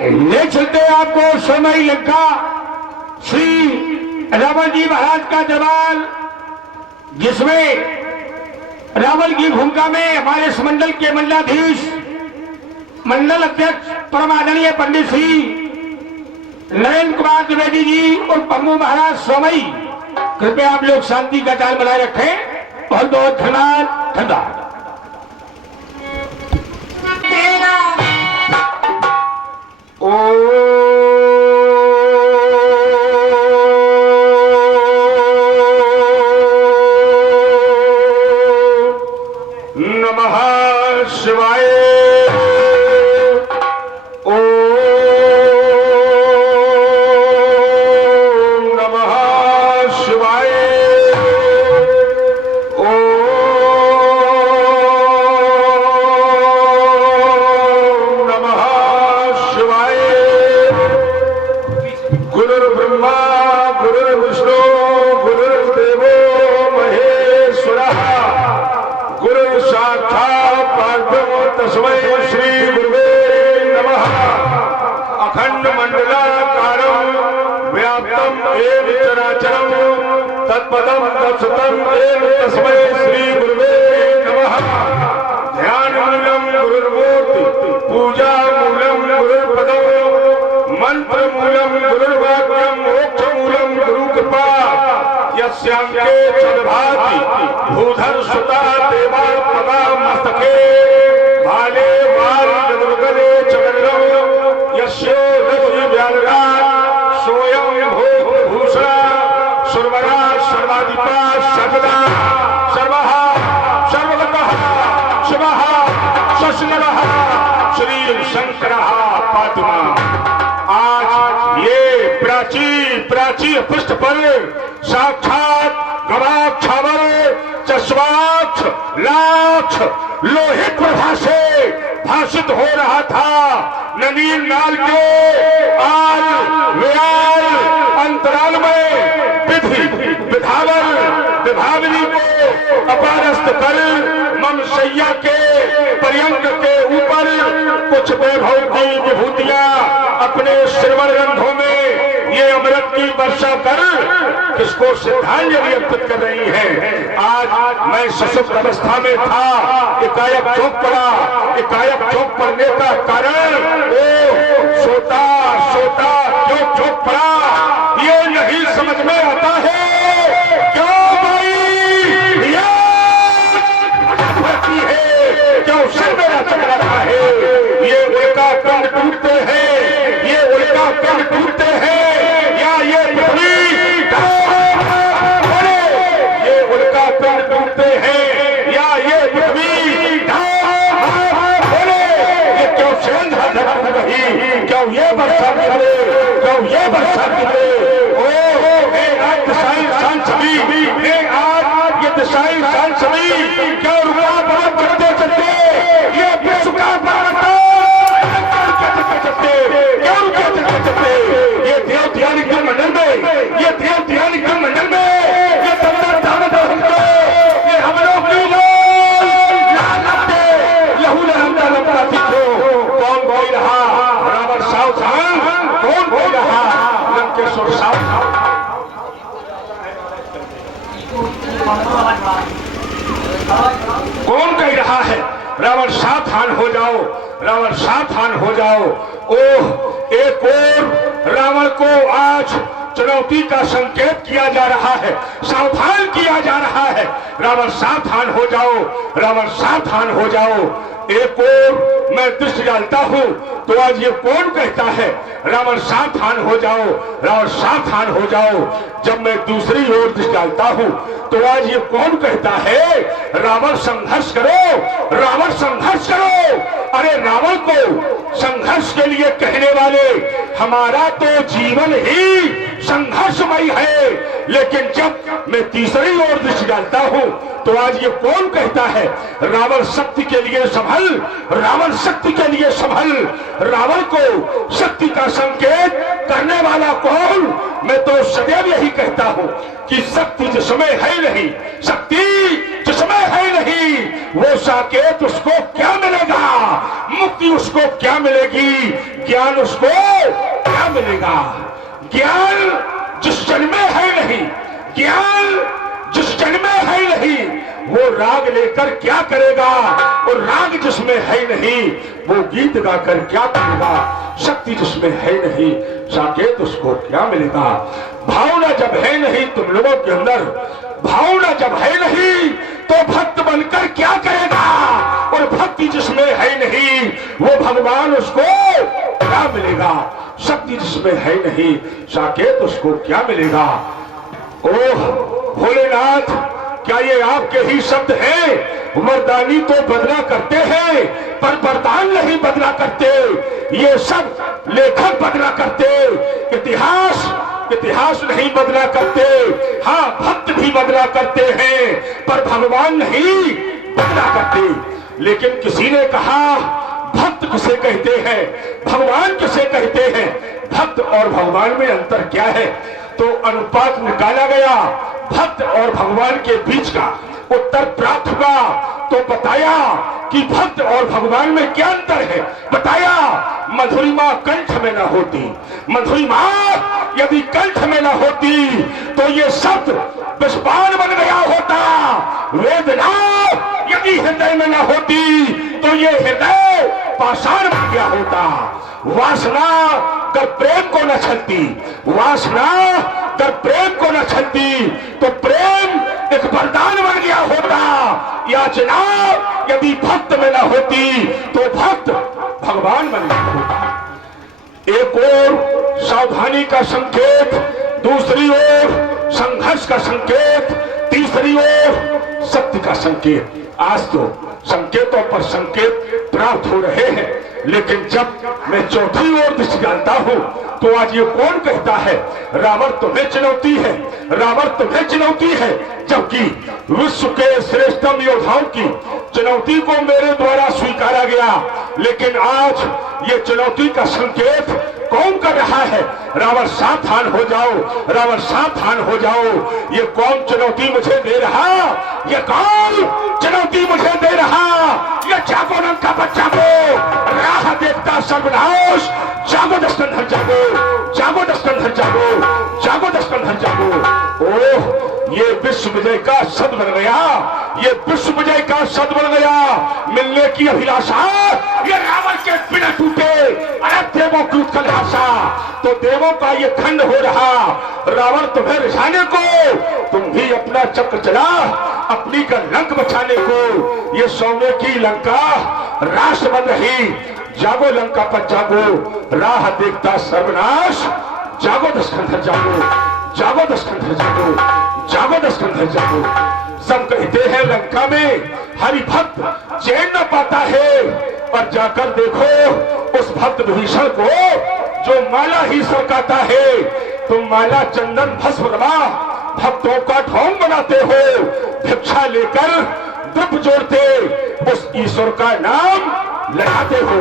ले चलते आपको समय लंका श्री रावण जी महाराज का जवान, जिसमें रावण की भूमिका में हमारे मंडल के मंडलाधीश मंडल अध्यक्ष परम आदरणीय पंडित श्री नरेंद्र कुमार द्विवेदी जी और पम्मू महाराज सोमई। कृपया आप लोग शांति का ताल बनाए रखें। बहुत बहुत धन्यवाद। धन्यवाद। नमः शिवाय। अखंड मंडलाकारं व्याप्तं येन चराचरं तत्पदं तत्सतं येन तस्मै श्री गुरुवे नमः। ध्यान मूलं गुरुर्मूर्ति, पूजा मूलं गुरुर्पदं, मंत्र मूलं गुरुर्वाक्यं, मोक्ष मूलं गुरुकृपा। यस्यांके सद्भाति भूधर सुता देवा पदा मस्तके भाले वाल चतुर्गले चकरौ यस्यो रजि व्यालगा सोयं भूषण सर्वरा सर्वाधिपा सर्वदा सर्वः सर्वगतः शिवः शशनरः श्री शंकरः पातु मां। आज ये प्राची पृष्ठ पर साक्षात गवाक्षावर चश्वाक्ष लाक्ष लोहित प्रभा से भाषित हो रहा था। नवीन नाल के आल व्याल अंतराल में विधि विधावर विभावनी को अपारस्त कर मम शैया के पर्यंक के ऊपर कुछ वैभव की विभूतियां अपने श्रवण रंध्रों में ये अमृत की वर्षा कर किसको श्रद्धांजलि अर्पित कर रही है। आज मैं सशक्त अवस्था में था, एकाएक चौक पड़ा। एकाएक चौक पड़ने का कारण सोता सोता क्यों चौक पड़ा ये नहीं समझ में आता है। क्यों भाई ये भर्ती है, क्यों सिर मेरा चकराता है। ये उल्का कंड टूटते हैं, ये उल्का कंड टूटते हैं या ये पृथ्वी ये उल्का कंड टूटते हैं या ये पृथ्वी क्यों ये वर्षा गिरे, क्यों ये वर्षा गिरे। आज दिशाई सांसवी, आज ये दिशाई सांसवी क्यों रुका बरत चलते चलते ये विश्व का भारत चलते क्यों रुके चलते चलते। ये देव ध्यान के मंडल में, ये देव ध्यान के मंडल में ये तंत्र दावत हमको ये हम लोग की लहू लहमदा लपटा दिखो। कौन बोल रहा रावण सावधान, कौन बोल रहा लंकेश्वर सावधान। कौन कह रहा है रावण सावधान हो जाओ, रावण सावधान हो जाओ। ओह एक और रावण को आज चुनौती का संकेत किया जा रहा है, सावधान किया जा रहा है। रावण सावधान हो जाओ, रावण सावधान हो जाओ। एक और मैं दृष्टि डालता हूं तो आज ये कौन कहता है रावण सावधान हो जाओ, रावण सावधान हो जाओ। जब मैं दूसरी ओर दृष्टि डालता हूं तो आज ये कौन कहता है रावण संघर्ष करो, रावण संघर्ष करो। अरे रावण को संघर्ष के लिए कहने वाले हमारा तो जीवन ही संघर्षमय है। लेकिन जब मैं तीसरी ओर दृष्टि डालता हूं तो आज ये कौन कहता है रावण शक्ति के लिए संभल, रावण शक्ति के लिए संभल। रावण को शक्ति का संकेत करने वाला कौन? मैं तो सदैव यही कहता हूं कि शक्ति जिसमें है नहीं, शक्ति जिसमें है नहीं, वो साकेत उसको क्या मिलेगा, मुक्ति उसको क्या मिलेगी। ज्ञान उसको क्या मिलेगा? ज्ञान जिस जन में है नहीं, ज्ञान जिस जन में है नहीं, वो राग लेकर क्या करेगा? और राग जिसमें है नहीं, वो गीत गाकर क्या करेगा? शक्ति जिसमें है नहीं, साकेत उसको क्या मिलेगा? भावना जब है नहीं तुम लोगों के अंदर, भावना जब है नहीं तो भक्त बनकर क्या करेगा? और भक्ति जिसमें है नहीं, वो भगवान उसको क्या मिलेगा? शक्ति जिसमें है नहीं, साकेत उसको क्या मिलेगा? ओह भोलेनाथ, क्या ये आपके ही शब्द हैं? वरदानी तो बदला करते हैं पर वरदान नहीं बदला करते, ये सब लेखक बदला करते, इतिहास नहीं बदला करते। हाँ, भक्त भी बदला करते हैं पर भगवान नहीं बदला करते। लेकिन किसी ने कहा भक्त किसे कहते हैं, भगवान किसे कहते हैं? भक्त और भगवान में अंतर क्या है? तो अनुपात निकाला गया, भक्त और भगवान के बीच का उत्तर प्राप्त हुआ। तो बताया कि भक्त और भगवान में क्या अंतर है। बताया मधुरिमा कंठ में न होती, मधुरिमा यदि कंठ में न होती तो ये शब्द विस्फार बन गया होता। वेदना यदि हृदय में न होती तो ये हृदय पाषाण बन गया होता। वासना कर प्रेम को न छलती, वासना कर प्रेम को न छलती तो प्रेम एक वरदान बन गया होता। याचना यदि भक्त में न होती तो भक्त भगवान बन गया होता। एक ओर सावधानी का संकेत, दूसरी ओर संघर्ष का संकेत, तीसरी ओर सत्य का संकेत। आज तो संकेतों पर संकेत प्राप्त हो रहे हैं, लेकिन जब मैं चौथी ओर दृष्टि डालता हूं तो आज ये कौन कहता है रावण तुम्हें चुनौती है, रावण तुम्हें चुनौती है, जबकि विश्व के श्रेष्ठतम योद्धाओं की चुनौती को मेरे द्वारा स्वीकारा गया। लेकिन आज ये चुनौती का संकेत कौन कर रहा है? रावण सावधान हो जाओ, रावण सावधान हो जाओ। ये कौन चुनौती मुझे दे रहा? ये कौन चुनौती मुझे दे रहा? ये जागो लंका पर जागो, राह देखता सर्वनाश, जागो दस्कंधर जागो, जागो दस्कंधर जागो, जागो दस्कंधर जागो। ओह ये विश्व विजय का शब्द बन गया, ये विश्व विजय का शब्द बन गया। मिलने की अभिलाषा ये रावण के बिना टूटे, अरे देवों की उत्कल आशा। तो देवों का ये खंड हो रहा, रावण तुम्हें रिझाने को, तुम भी अपना चक्र चला अपनी का लंक बचाने को। ये सोने की लंका राष्ट्र बन रही, जागो लंका पर जागो, राह देखता सर्वनाश, जागो दस्कंधर जागो, जागो दस्कंधर जागो, जागो दस्कंधर जागो। सब कहते हैं लंका में हरि भक्त चैन न पाता है, पर जाकर देखो उस भक्त विभीषण को जो माला ही सरकाता है। तुम माला चंदन भस्म रमा भक्तों का ढोंग बनाते हो, भिक्षा लेकर द्रव्य जोड़ते उस ईश्वर का नाम लगाते हो।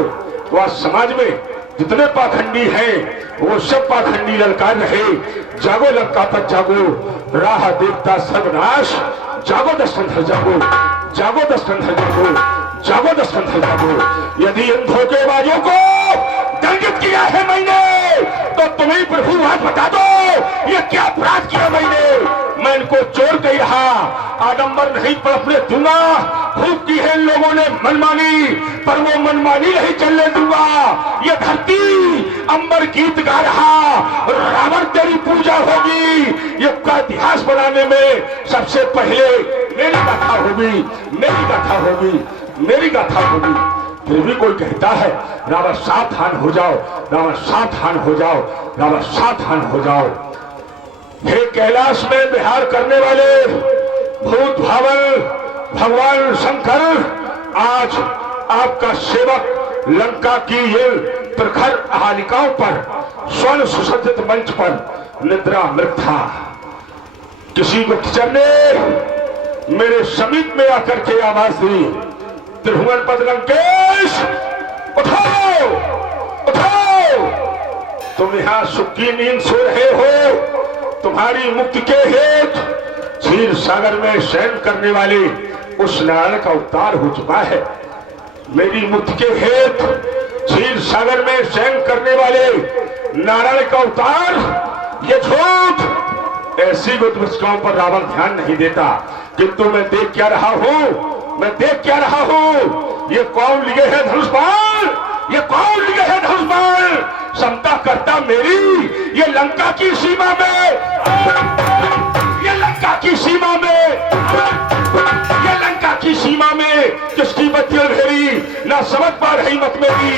वह समाज में जितने पाखंडी हैं वो सब पाखंडी ललकार रहे, जागो लंका पर जागो, राह देखता सर्वनाश, जागो दस्कंधर जागो, जागो दस्कंधर जागो, जागो दस्कंधर जागो। यदि इन धोखेबाजों को दंडित किया है मैंने तो तुम्हें प्रभु आज बता दो ये क्या अपराध किया मैंने। मैं इनको चोर कह रहा, आडंबर नहीं पड़ने दूंगा। खूब की है इन लोगों ने मनमानी, पर वो मनमानी नहीं चलने दूंगा। ये धरती अंबर गीत गा रहा, रावण तेरी पूजा होगी। युग का इतिहास बनाने में सबसे पहले मेरी गाथा होगी, मेरी गाथा होगी, मेरी गाथा होगी। फिर भी कोई कहता है रावण सावधान हो जाओ, रावण सावधान हो जाओ, रावण सावधान हो जाओ। हे कैलाश में विहार करने वाले भूत भावन भगवान शंकर, आज आपका सेवक लंका की ये प्रखर हालिकाओं पर स्वर्ण सुसज्जित मंच पर निद्रा मृत था। किसी गुप्तचर ने मेरे समीप में आकर के आवाज दी, त्रिभुवन पद लंकेश उठो, उठो, तुम यहाँ सुख की नींद सो रहे हो। तुम्हारी मुक्ति के हेतु क्षीर सागर में शयन करने वाले उस नारायण का अवतार हो चुका है। मेरी मुक्ति के हेतु क्षीर सागर में शयन करने वाले नारायण का अवतार, ये झूठ। ऐसी गुप्तवस्तुओं पर रावण ध्यान नहीं देता, किंतु मैं देख क्या रहा हूं, मैं देख क्या रहा हूं। ये कौन लिए है धनुष बाण, ये कौन लिए है धनुष बाण। क्षमता करता मेरी ये लंका की सीमा में, ये लंका की सीमा में, ये लंका की सीमा में किसकी बत्तियां घेरी, ना समझ पा रही मत मेरी।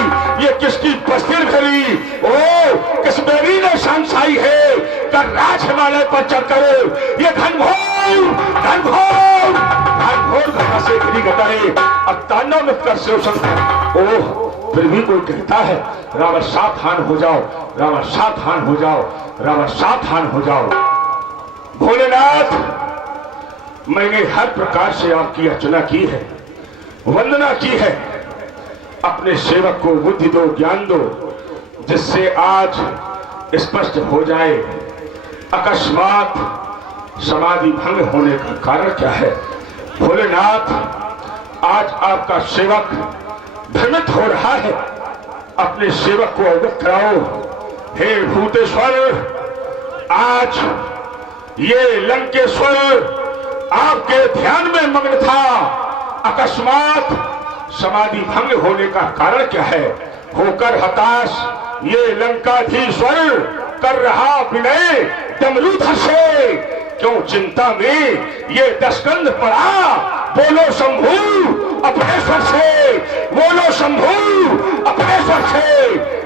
ये किसकी बस्तिर घेरी, ओ किस मेरी ने शांसाई है कर राज हिमालय पर चढ़कर। ये घनघोर घनघोर घनघोर घटा से घिरी घटाए अब तांडव नृत्य कर शिव। ओह, फिर भी कोई कहता है रावण सावधान हो जाओ, रावण सावधान हो जाओ, रावण सावधान हो जाओ। भोलेनाथ, मैंने हर प्रकार से आपकी अर्चना की है, वंदना की है। अपने सेवक को बुद्धि दो, ज्ञान दो, जिससे आज स्पष्ट हो जाए अकस्मात समाधि भंग होने का कारण क्या है। भोलेनाथ, आज आपका सेवक भ्रमित हो रहा है, अपने सेवक को अवगत कराओ। हे भूतेश्वर, आज ये लंकेश्वर आपके ध्यान में मग्न था, अकस्मात समाधि भंग होने का कारण क्या है। होकर हताश ये लंकाधीश्वर कर रहा विनय डमरूधर से, क्यों चिंता में ये दशकंध पड़ा। बोलो शंभू अपने स्वर से, बोलो शंभू अपने स्वर से।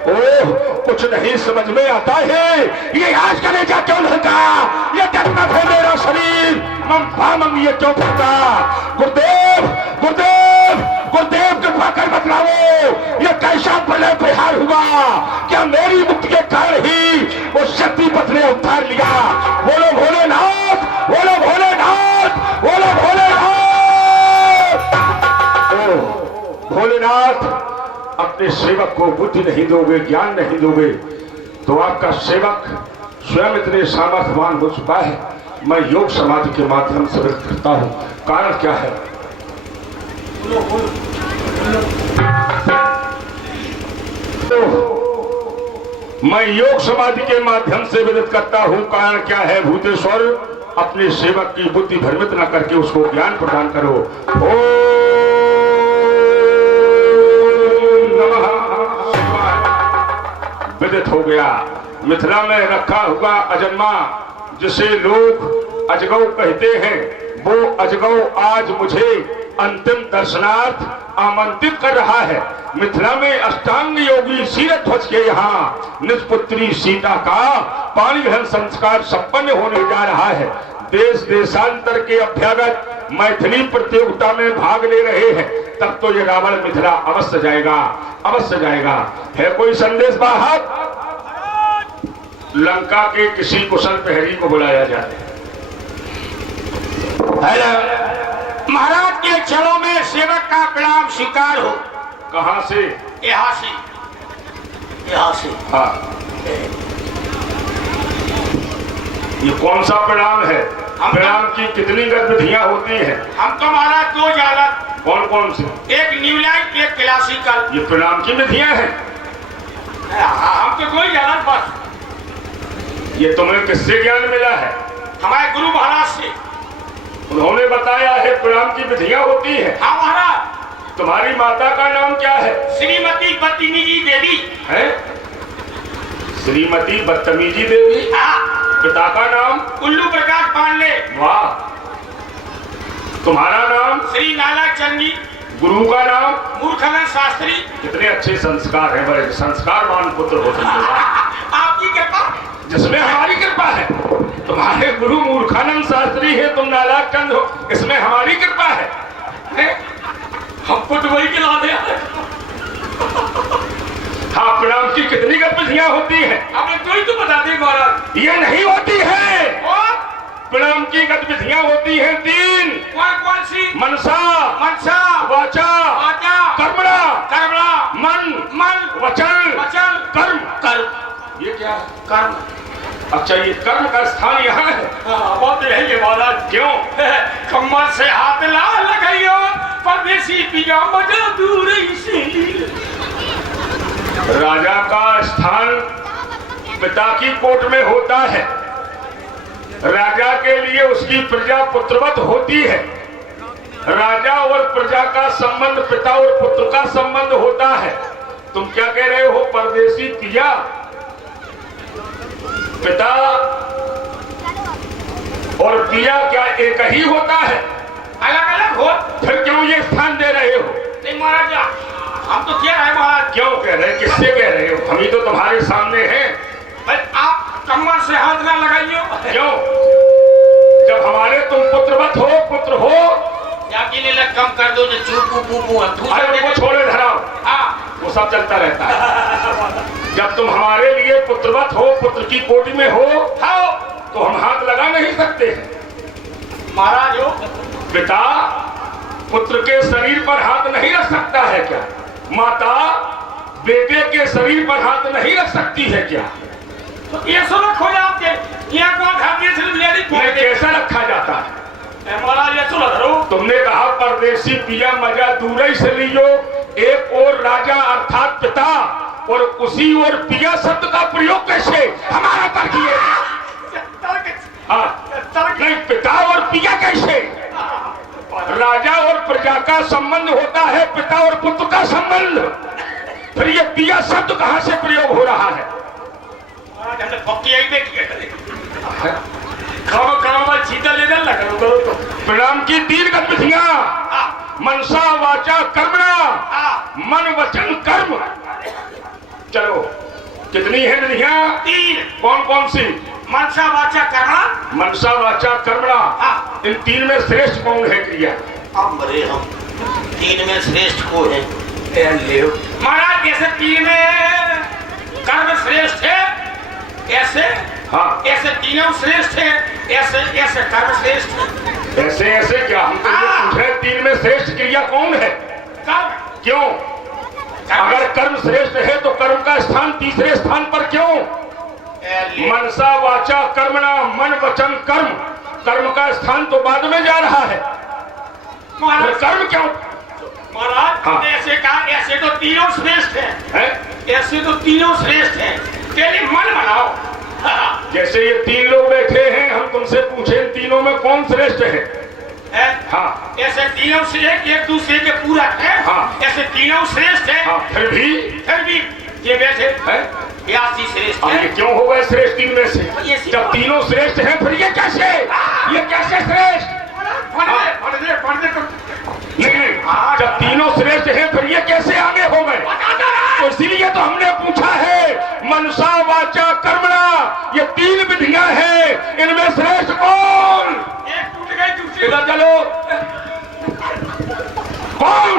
ओह, कुछ नहीं समझ में आता है, ये आज कलेजा क्यों लहका, ये डरनत है मेरा शरीर मम ये क्यों फटका। गुरुदेव गुरुदेव गुरुदेव, कृपा कर बतलाओ ये कैसा प्रलय प्रहार हुआ, क्या मेरी मुक्ति के कारण ही वो शक्ति पथ ने उतार लिया। बोलो भोलेनाथ, बोलो भोलेनाथ, बोलो भोलेनाथ। भोलेनाथ, अपने सेवक को बुद्धि नहीं दोगे, ज्ञान नहीं दोगे, तो आपका सेवक स्वयं इतने सामर्थ्यवान हो चुका है। मैं योग समाधि के माध्यम से व्यक्त करता हूं, कारण क्या है। मैं योग समाधि के माध्यम से विदित करता हूं, कारण क्या है। भूतेश्वर, अपने सेवक की बुद्धि भ्रमित न करके उसको ज्ञान प्रदान करो। विदित हो गया। मिथिला में रखा हुआ अजन्मा, जिसे लोग अजगौ कहते हैं, वो अजगौ आज मुझे अंतिम दर्शनार्थ आमंत्रित कर रहा है। मिथिला में अष्टांग योगी सीरध्वज के यहाँ निज पुत्री सीता का पानी ग्रहण संस्कार संपन्न होने जा रहा है। देश देशांतर के अभ्यागत मैथिली प्रतियोगिता में भाग ले रहे हैं, तब तो ये रावण मिथिला अवश्य जाएगा, अवश्य जाएगा। है कोई संदेश बाहर? लंका के किसी कुशल प्रहरी को बुलाया जाए। हेलो महाराज, के चलो में सेवक का प्रणाम स्वीकार हो। कहां से? यहाँ से, यहाँ से। हाँ, ये कौन सा प्रणाम है? प्रणाम की कितनी गतिविधियां होती हैं? हम तो महाराज दो जानत। कौन कौन से? एक न्यूलाइट, एक क्लासिकल। ये प्रणाम की विधियां हैं? हम तो दो ही जानत बस। ये तुम्हें किससे ज्ञान मिला है? हमारे गुरु महाराज से। उन्होंने बताया है प्रणाम की विधियां होती है। हाँ महाराज। तुम्हारी माता का नाम क्या है? श्रीमती बदतमीजी देवी है। श्रीमती बदतमीजी देवी। हाँ। पिता का नाम? उल्लू प्रकाश पांडे। वाह। तुम्हारा नाम? श्री नाला चंद जी। गुरु का नाम? मूर्खानंद शास्त्री। कितने अच्छे संस्कार है, बड़े संस्कारवान पुत्र हो तुम। आपकी कृपा, जिसमें हमारी कृपा है। तुम्हारे गुरु मूर्खानंद शास्त्री है, तुम नाला चंद हो, इसमें हमारी कृपा है। हमको तो वही खिला दिया। हाँ, प्रणाम की कितनी गतिविधियां होती हैं? आपने तो ही तो बता दी महाराज। ये नहीं होती है। और प्रणाम की गतिविधियां होती हैं तीन। कौन कौन सी? मनसा, मनसा, वाचा, वाचा, कर्मणा, कर्मणा, मन, मन, वचन, वचन, कर्म। कर्म। ये क्या है? कर्म। अच्छा, ये कर्म का स्थान यहाँ है। बहुत है महाराज। क्यों? कमर से हाथ ला लगाइयो, परदेसी पिया मजा दूर से। राजा का स्थान पिता की कोट में होता है। राजा के लिए उसकी प्रजा पुत्रवत होती है। राजा और प्रजा का संबंध पिता और पुत्र का संबंध होता है। तुम क्या कह रहे हो परदेसी पिया? पिता और पिया क्या एक ही होता है? अलग अलग हो। फिर क्यों ये स्थान दे रहे हो? नहीं महाराज, हम तो कह रहे हैं महाराज। क्यों कह रहे हैं? किससे कह रहे हो? हम ही तो तुम्हारे सामने हैं। भाई आप कमर से हाथ ना लगाइयो। क्यों? जब हमारे तुम पुत्रवत हो, पुत्र हो, कम कर दो जो चूपू पूपू अरे उनको छोड़े धराओ। वो सब चलता रहता है। जब तुम हमारे लिए पुत्रवत हो, पुत्र की कोटि में हो, तो हम हाथ लगा नहीं सकते महाराज। हो पिता पुत्र के शरीर पर हाथ नहीं रख सकता है क्या? माता बेटे के शरीर पर हाथ नहीं रख सकती है क्या? तो ये सब रखो जाते यहाँ कौन कैसा रखा जाता है? महाराज ये सुनो धरो। तुमने कहा परदेसी पिया मजा दूर ही से लियो। एक और राजा अर्थात पिता और उसी और पिया शब्द का प्रयोग कैसे हमारा तर्क ये? नहीं, पिता और पिया कैसे? राजा और प्रजा का संबंध होता है, पिता और पुत्र का संबंध। फिर ये पिया शब्द कहां से प्रयोग हो रहा है? प्रणाम की 3 गतिविधियां मनसा वाचा कर्मणा, मन वचन कर्म। चलो कितनी है विधियां? 3। कौन कौन सी? मनसा वाचा कर्मणा, मनसा वाचा कर्मणा। इन 3 में श्रेष्ठ कौन है क्रिया? हम 3 में श्रेष्ठ को है महाराज। जैसे 3 में कर्म श्रेष्ठ है, ऐसे ऐसे तीनों श्रेष्ठ है, ऐसे ऐसे कर्म श्रेष्ठ है। ऐसे ऐसे क्या? हम तो ये पूछ रहे 3 में श्रेष्ठ क्रिया कौन है? कर्म। क्यों? अगर कर्म श्रेष्ठ है तो कर्म का स्थान तीसरे स्थान पर क्यों? मनसा वाचा कर्मणा, मन वचन कर्म। कर्म का स्थान तो बाद में जा रहा है। कर्म क्यों? महाराज ऐसे कहा, ऐसे तो तीनों श्रेष्ठ है? ऐसे तो तीनों श्रेष्ठ है। पहले मन बनाओ। जैसे ये 3 लोग बैठे हैं, हम तुमसे पूछे तीनों में कौन श्रेष्ठ है? ऐसे तीनों से एक दूसरे के पूरक है। ऐसे तीनों श्रेष्ठ है। फिर भी ये बैठे यासी श्रेष्ठ है। ये क्यों हो गए श्रेष्ठ 3 में से? जब तीनों श्रेष्ठ हैं फिर ये कैसे श्रेष्ठ? नहीं, जब तीनों श्रेष्ठ हैं फिर ये कैसे आगे हो गए? तो इसीलिए तो हमने पूछा है मनसा वाचा कर्मणा, ये 3 विधियां हैं, इनमें श्रेष्ठ कौन? एक टूट गई, दूसरी इधर चलो। कौन?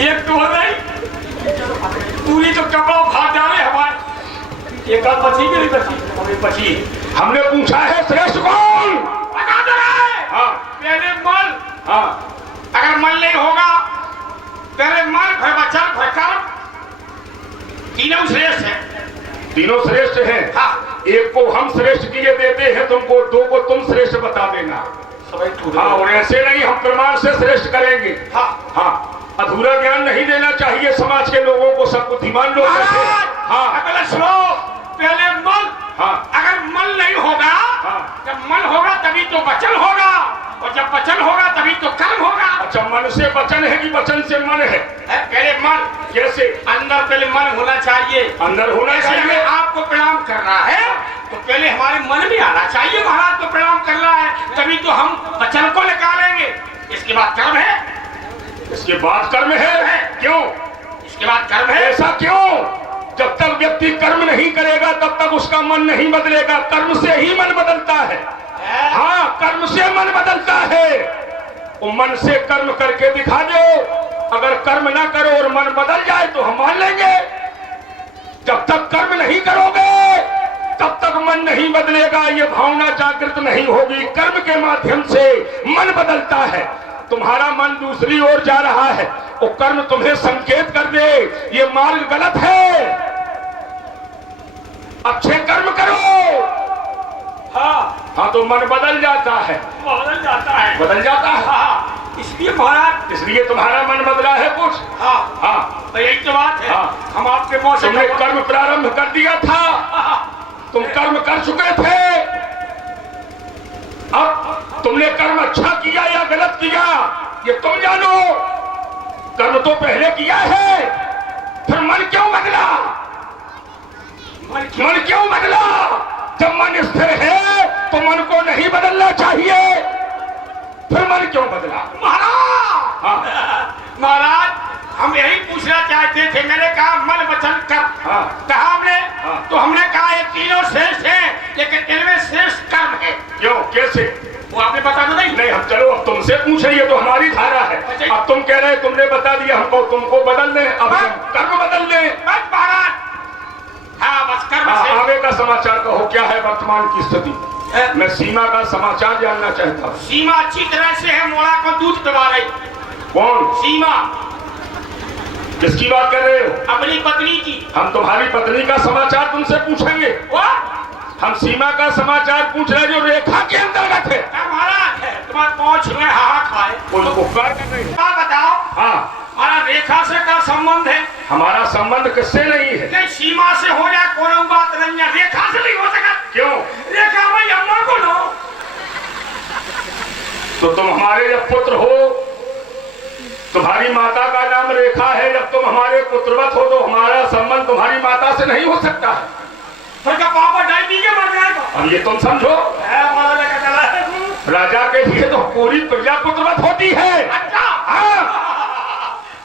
एक तो हो गई, पूरी तो कपड़ा भाग डाले हमारे। एक आध बची कि नहीं बची? हमने पूछा है श्रेष्ठ कौन? बता दो। पहले मन। अगर मन नहीं होगा, पहले मन फिर वचन फिर कर्म। तीनों श्रेष्ठ है। तीनों श्रेष्ठ हैं। एक को हम श्रेष्ठ किए देते हैं तुमको, 2 को तुम श्रेष्ठ बता देना। और ऐसे नहीं, हम प्रमाण से श्रेष्ठ करेंगे। अधूरा ज्ञान नहीं देना चाहिए समाज के लोगों को, सब बुद्धिमान लोग पहले सुनो। पहले मन। अगर मन नहीं होगा, जब मन होगा तभी तो वचन होगा, और जब वचन होगा तभी तो कर्म होगा। अच्छा, मन से वचन है कि वचन से मन है? पहले मन। कैसे? अंदर पहले मन होना चाहिए। अंदर होना चाहिए। आपको प्रणाम करना है तो पहले हमारे मन में आना चाहिए महाराज को प्रणाम करना है, तभी तो हम वचन को निकालेंगे। इसके बाद कर्म है। इसके बाद कर्म है। क्यों? इसके बाद कर्म है। ऐसा क्यों? जब तक व्यक्ति कर्म नहीं करेगा तब तक उसका मन नहीं बदलेगा। कर्म से ही मन बदलता है। कर्म से मन बदलता है। वो मन से कर्म करके दिखा दो। अगर कर्म ना करो और मन बदल जाए तो हम मान लेंगे। जब तक कर्म नहीं करोगे तब तक मन नहीं बदलेगा, ये भावना जागृत नहीं होगी। कर्म के माध्यम से मन बदलता है। तुम्हारा मन दूसरी ओर जा रहा है, वो कर्म तुम्हें संकेत कर दे ये मार्ग गलत है, अच्छे कर्म करो। हाँ, तो मन बदल जाता है। बदल जाता है। बदल जाता है। इसलिए महाराज, इसलिए तुम्हारा मन बदला है कुछ। हाँ हाँ तो यही तो बात है। हाँ। हम आपके मुंह से तुमने कर्म प्रारंभ कर दिया था, तुम कर्म कर चुके थे। अब तुमने कर्म अच्छा किया या गलत किया ये तुम जानो। कर्म तो पहले किया है, फिर मन क्यों बदला? मन क्यों बदला? जब मन स्थिर है तो मन को नहीं बदलना चाहिए, फिर मन क्यों बदला? महाराज, हाँ। महाराज हम यही पूछना चाहते थे। मैंने कहा मन वचन कर, हाँ। कहा हमने, हाँ। तो हमने कहा ये तीनों श्रेष्ठ हैं, लेकिन इनमें श्रेष्ठ कर्म है। क्यों, कैसे? वो आपने बता दो। नहीं हम चलो अब तुमसे पूछ रही है तो हमारी धारा है। अब तुम कह रहे तुमने बता दिया हमको, तुमको बदल दें, अब हम कर्म बदल दें। बस महाराज, हाँ बस कर्म से। आगे का समाचार कहो, क्या है वर्तमान की स्थिति? मैं सीमा का समाचार जानना चाहता हूँ। सीमा अच्छी तरह से है, मोड़ा को दूध पिला रही। कौन सीमा? किसकी बात कर रहे हो? अपनी पत्नी की। हम तुम्हारी पत्नी का समाचार तुमसे पूछेंगे। हम सीमा का समाचार पूछ रहे जो रेखा के अंतर्गत है। महाराज है तुम्हारे पहुंच में हाहा खाए उपकार कर रहे हो। बताओ। हाँ हमारा रेखा से क्या संबंध है? हमारा संबंध किससे नहीं है? नहीं, सीमा से हो जाए कोई बात नहीं है, रेखा से नहीं हो सका। क्यों? रेखा में अम्मा को लो तो तुम हमारे जब पुत्र हो, तुम्हारी माता का नाम रेखा है, जब तुम हमारे पुत्रवत हो तो हमारा संबंध तुम्हारी माता से नहीं हो सकता है। फिर क्या पापा डाल दीजिए मर जाएगा? अब ये तुम समझो, राजा के लिए तो पूरी प्रजा पुत्रवत होती है। अच्छा हाँ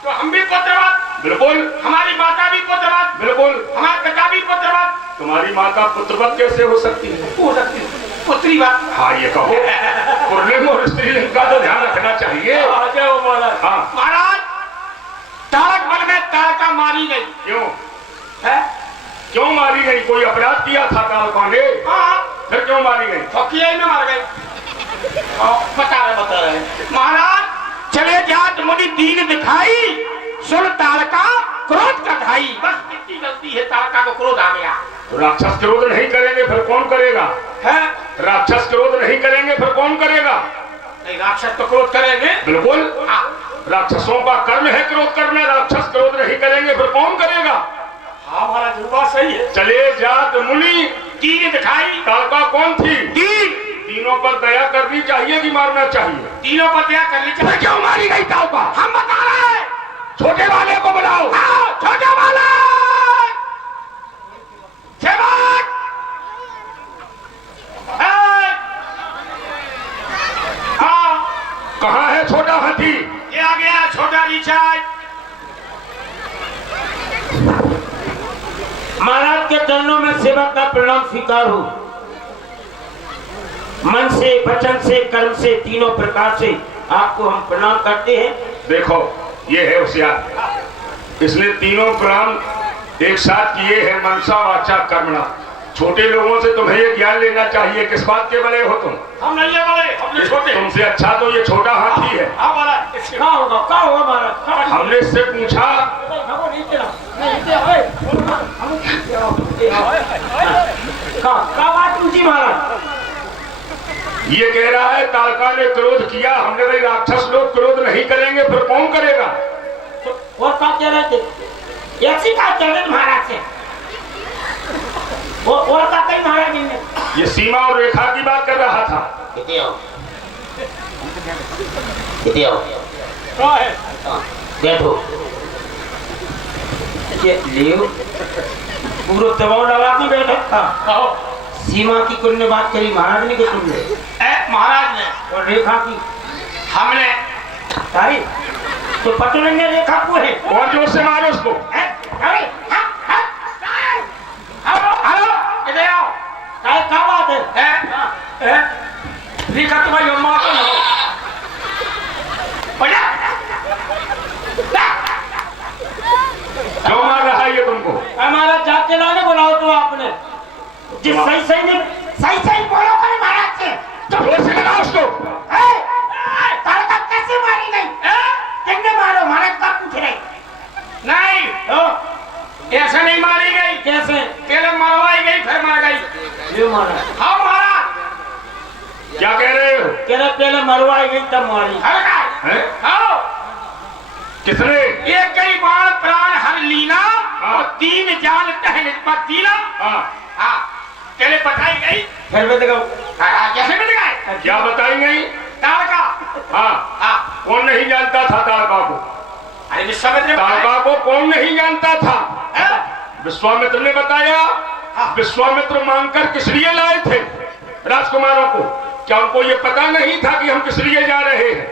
तो हम भी पुत्रवत? बिल्कुल। हमारी माता भी पुत्रवत? बिल्कुल। हमारे पिता भी पुत्रवत? तुम्हारी माता पुत्रवत कैसे हो सकती है? हो सकती है पुत्री बात। हाँ ये कहो, पुल्लिंग और स्त्रीलिंग का तो ध्यान रखना चाहिए। हाँ महाराज, तारक बन में तारका मारी गई। क्यों है? क्यों मारी गई? कोई अपराध किया था तारका ने? हाँ। फिर क्यों मारी गई? फकिया ही में मार गई। बता रहे महाराज, चले जात मुनि दीन दिखाई, सुन तारका क्रोध का ढाई। बस इतनी गलती है, तारका को क्रोध आ गया। तो राक्षस क्रोध नहीं करेंगे फिर कौन करेगा? है? राक्षस क्रोध नहीं करेंगे फिर कौन करेगा? नहीं, राक्षस तो क्रोध करेंगे। बिल्कुल। हाँ। राक्षसों का कर्म है क्रोध करना, राक्षस क्रोध नहीं करेंगे फिर कौन करेगा? हाँ महाराज, बात सही है। चले जात मुनि दीन दिखाई। तारका कौन थी? दीन। तीनों पर दया करनी चाहिए कि मारना चाहिए? तीनों पर दया करनी चाहिए। क्यों मारी गई तारका? हम बता रहे हैं। छोटे वाले को बुलाओ। हाँ, छोटे वाले सेवक। हाँ, कहाँ है छोटा हाथी? ये आ गया छोटा रिचार्ज। महाराज के चरणों में सेवा का प्रणाम स्वीकार हो। मन से, वचन से, कर्म से, तीनों प्रकार से आपको हम प्रणाम करते हैं। देखो ये है होशियार, इसने तीनों प्रणाम एक साथ किए हैं, मनसा वाचा कर्मणा। छोटे लोगों से तुम्हें ये ज्ञान लेना चाहिए। किस बात के बड़े हो तुम? हम नहीं है बड़े, हमने छोटे। तुमसे अच्छा तो ये छोटा हाथी है। हाँ महाराज, क्या होगा, क्या होगा महाराज? हमने इससे पूछा, क्या बात पूछी महाराज? ये कह रहा है तारका ने क्रोध किया। हमने भाई राक्षस लोग क्रोध नहीं करेंगे फिर कौन करेगा? और क्या कह रहे थे? ऐसी बात कह रहे महाराज से। और क्या कही महाराज ने? ये सीमा और रेखा की बात कर रहा था। बैठो। ये लियो पूरा दबाव लगा के बैठा था। सीमा की कुल ने बात करी महाराज ने कि तुमने? महाराज ने। और रेखा की हमने। सारी तो पटुलन ने रेखा को है। और जोर से मारो उसको। अरे इधर आओ। क्या बात है? रेखा तुम्हारी अम्मा को लो। क्यों मार रहा है ये तुमको? हमारा जाके लाने बुलाओ तो आपने जिस सही बोलो करे महाराज से। तो जोर से लगा उसको। तारका कैसे मारी गई? किसने मारो? महाराज का पूछ रहे। नहीं, ऐसे नहीं मारी गई। कैसे? पहले मरवाई गई फिर मर गई। ये मारा? हाँ महाराज। क्या कह रहे हो? कह रहे पहले मरवाई गई तब मारी। हैं? आओ किसने? एक गई बाण प्राण हर लीना हाँ। और 3 जान टहल पर दीना। हाँ हाँ पहले बताई गई। फिर मैं देखा कैसे मिल गए? क्या बताई गई? तारका। हाँ हाँ कौन नहीं जानता था तारका को? अरे विश्वामित्र तारका को कौन नहीं जानता था? हाँ? विश्वामित्र ने बताया। हाँ। विश्वामित्र मांगकर किस लिए लाए थे राजकुमारों को? क्या उनको ये पता नहीं था कि हम किस लिए जा रहे हैं?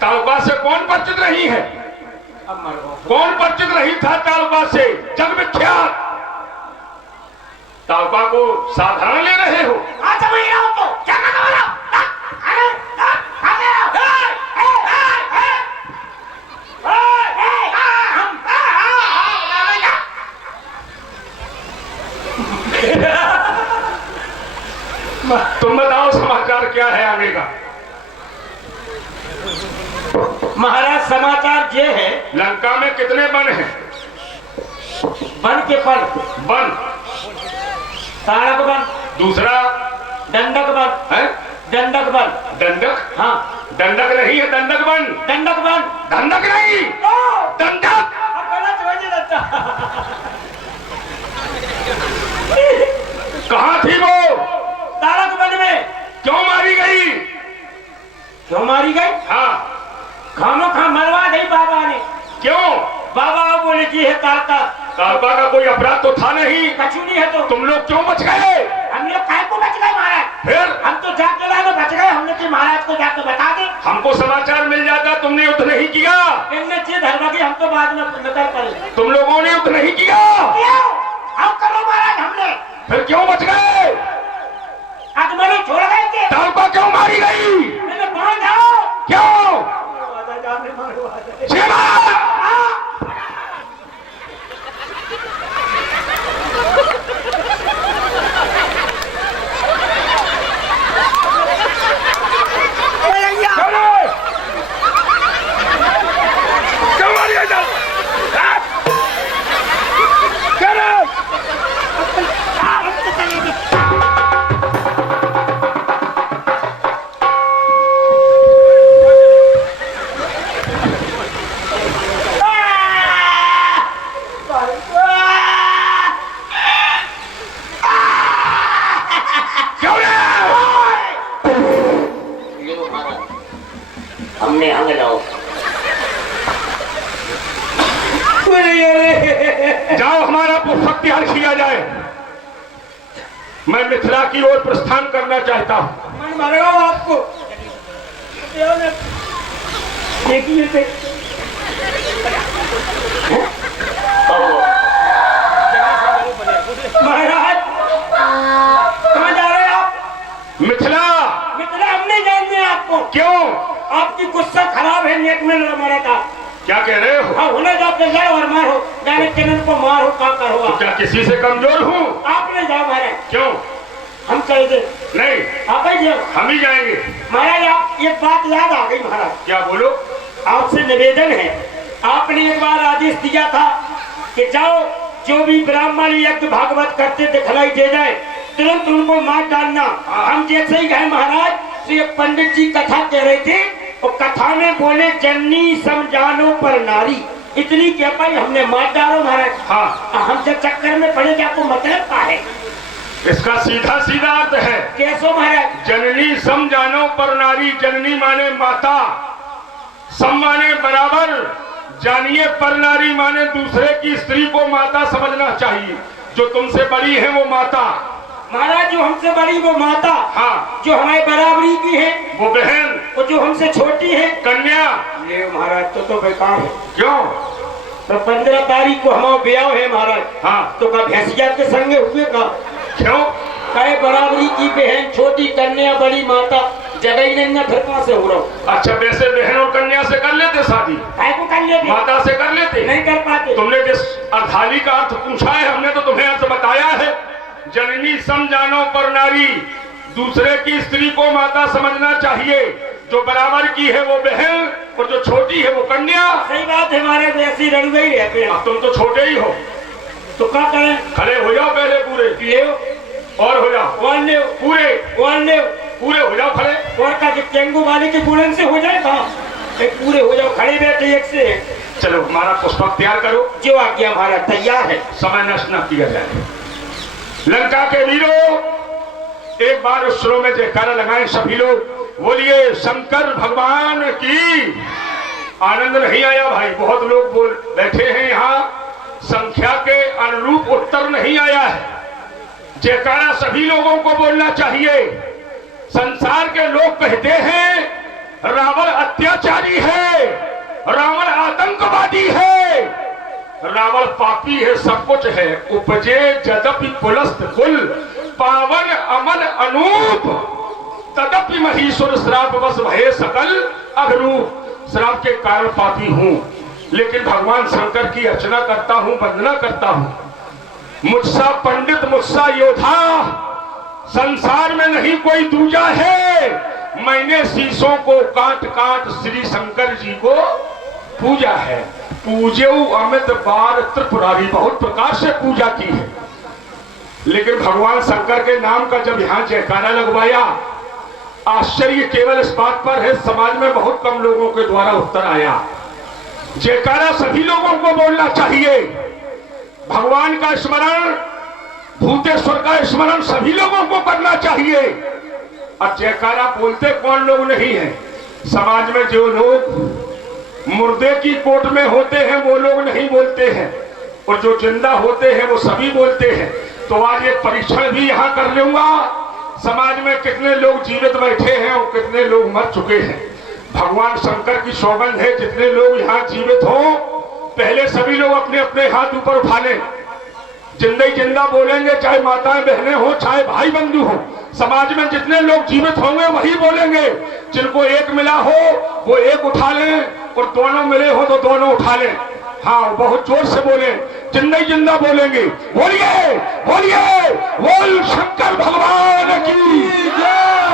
तारका से कौन परिचित नहीं है? अब मर गो। कौन परिचित नहीं था तारका से? जग विख्यात। तारका को साधारण ले रहे हो? आज मैं यहाँ तो क्या करने वाला? अरे तुम बताओ समाचार क्या है आगे का? महाराज समाचार ये है, लंका में कितने वन हैं? वन के फल, वन। तारक वन, दूसरा दंडक वन है दंडक वन। दंडक। हाँ दंडक नहीं है, दंडक वन। दंडक वन। दंडक नहीं, दंडक। अब गलत हो गया बच्चा। कहाँ थी वो? तारक वन में। क्यों मारी गई? क्यों मारी गई? हाँ खामो खाम मरवा गई बाबा ने। क्यों? बाबा बोले जी है तारका। तारका का कोई अपराध तो था नहीं। कछु नहीं है तो तुम लोग क्यों बच गए? हम लोग काय को बच गए महाराज? फिर हम तो जाके लाने बच गए। हमने कि महाराज को जाके बता दे। हमको समाचार मिल जाता। तुमने युद्ध नहीं किया। इनने चीज धर्म की हम तो बाद में निकल पड़े। तुम लोगों ने युद्ध नहीं किया। हम करो महाराज हमने। फिर क्यों बच गए? आज मैंने छोड़ गए थे। तारका क्यों मारी गई? मैंने कौन जाओ? क्यों? शिवा! क्यों मारी गई? हमने अंग लाओ। जाओ हमारा पुष्पत्याग किया जाए। मैं मिथिला की ओर प्रस्थान करना चाहता हूँ। मैं मारेगा आपको। देखिए थे। महाराज कहाँ जा रहे हैं आप? मिथिला। मिथिला हम नहीं जानते हैं आपको। क्यों? आपकी गुस्सा खराब है। नेक में मारा था। क्या कह रहे हो? हाँ होने जाओ लड़ और मारो। जाने किरण को मारो का करो। तो क्या किसी से कमजोर हूँ? आप नहीं जाओ महाराज। क्यों? हम चल दे। नहीं आप ही जाओ। हम ही जाएंगे। महाराज आप एक बात याद आ गई महाराज। क्या? बोलो। आपसे निवेदन है। आपने एक बार आदेश दिया था कि जाओ जो भी ब्राह्मण यज्ञ भागवत करते दिखलाई दे जाए तुरंत उनको मार डालना। हम जैसे ही गए महाराज तो ये पंडित जी कथा कह रहे थे और कथा में बोले जननी समझानो पर नारी। इतनी कह पाई हमने मार डालो महाराज। हाँ हम जब चक्कर में पड़े कि आपको मतलब क्या है? इसका सीधा सीधा अर्थ है कैसो महाराज? जननी समझानो पर नारी। जननी माने माता, सम माने बराबर, जानिए पर नारी माने दूसरे की स्त्री को माता समझना चाहिए। जो तुमसे बड़ी है वो माता। महाराज जो हमसे बड़ी वो माता। हाँ। जो हमारे बराबरी की है वो बहन। वो जो हमसे छोटी है कन्या। ये महाराज तो बेकार है। क्यों? तो 15 तारीख को हमारा ब्याह है महाराज। हाँ। तो का भैंसिया के संगे हुए का? क्यों? कहे बराबरी की बहन, छोटी कन्या, बड़ी माता, जगह ही नहीं फिर कहाँ से हो रहा हूँ? अच्छा वैसे बहन और कन्या से कर लेते शादी? काय को कर लेते? माता से कर लेते? नहीं कर पाते। तुमने जिस अर्धाली का अर्थ पूछा है हमने तो तुम्हें अर्थ बताया है। जननी समझानो पर नारी, दूसरे की स्त्री को माता समझना चाहिए। जो बराबर की है वो बहन और जो छोटी है वो कन्या। सही बात है महाराज। वैसी रण गई रहते हैं। तुम तो छोटे ही हो। तो क्या करें? खड़े हो जाओ पहले पूरे। ले और हो जाओ। वन ले पूरे वन ले पूरे हो जाओ खड़े। और का केंगू वाले के बुलंद से हो जाए कहाँ? पूरे हो जाओ, खड़े बैठे एक से एक। चलो हमारा पुष्पक तैयार करो, जो आज्ञा हमारा तैयार है। समय नष्ट न किया जाए। लंका के वीरों, एक बार उस सुरों में जयकारा लगाएं सभी लोग, बोलिए शंकर भगवान की। आनंद नहीं आया भाई? बहुत लोग बोल बैठे हैं यहाँ, संख्या के अनुरूप उत्तर नहीं आया है। जयकारा सभी लोगों को बोलना चाहिए। संसार के लोग कहते हैं रावण अत्याचारी है, रावण आतंकवादी है, रावण पापी है, सब कुछ है। उपजे जदपि पुलस्त कुल, पावन अमल अनूप, तदपि महीश्वर श्राप बस भये सकल अघरूप। श्राप के कारण पापी हूं, लेकिन भगवान शंकर की अर्चना करता हूं, वंदना करता हूं। मुझसा पंडित, मुझसा योद्धा संसार में नहीं कोई दूजा है। मैंने शीशों को काट काट श्री शंकर जी को पूजा है। पूजेऊ अमित बार त्रिपुरारी, बहुत प्रकार से पूजा की है। लेकिन भगवान शंकर के नाम का जब यहां जयकारा लगवाया, आश्चर्य केवल इस बात पर है, समाज में बहुत कम लोगों के द्वारा उत्तर आया। जयकारा सभी लोगों को बोलना चाहिए। भगवान का स्मरण, भूतेश्वर का स्मरण सभी लोगों को करना चाहिए। अब जयकारा बोलते कौन लोग नहीं है? समाज में जो लोग मुर्दे की कोट में होते हैं वो लोग नहीं बोलते हैं, और जो जिंदा होते हैं वो सभी बोलते हैं। तो आज एक परीक्षण भी यहाँ कर लूंगा, समाज में कितने लोग जीवित बैठे हैं और कितने लोग मर चुके हैं। भगवान शंकर की सौगंध है, जितने लोग यहाँ जीवित हो, पहले सभी लोग अपने अपने हाथ ऊपर उठा लें। जिंदा ही जिंदा बोलेंगे, चाहे माताएं बहनें हो, चाहे भाई बंधु हो। समाज में जितने लोग जीवित होंगे वही बोलेंगे। जिनको एक मिला हो वो एक उठा लें, और दोनों मिले हो तो दोनों उठा लें। हाँ, बहुत जोर से बोले, जिंदा ही जिंदा बोलेंगे। बोलिए बोलिए, बोल शंकर भगवान की,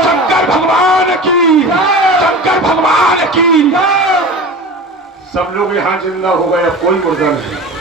शंकर भगवान की, शंकर भगवान की। सब लोग यहाँ जिंदा हो गए, कोई मुर्दा नहीं।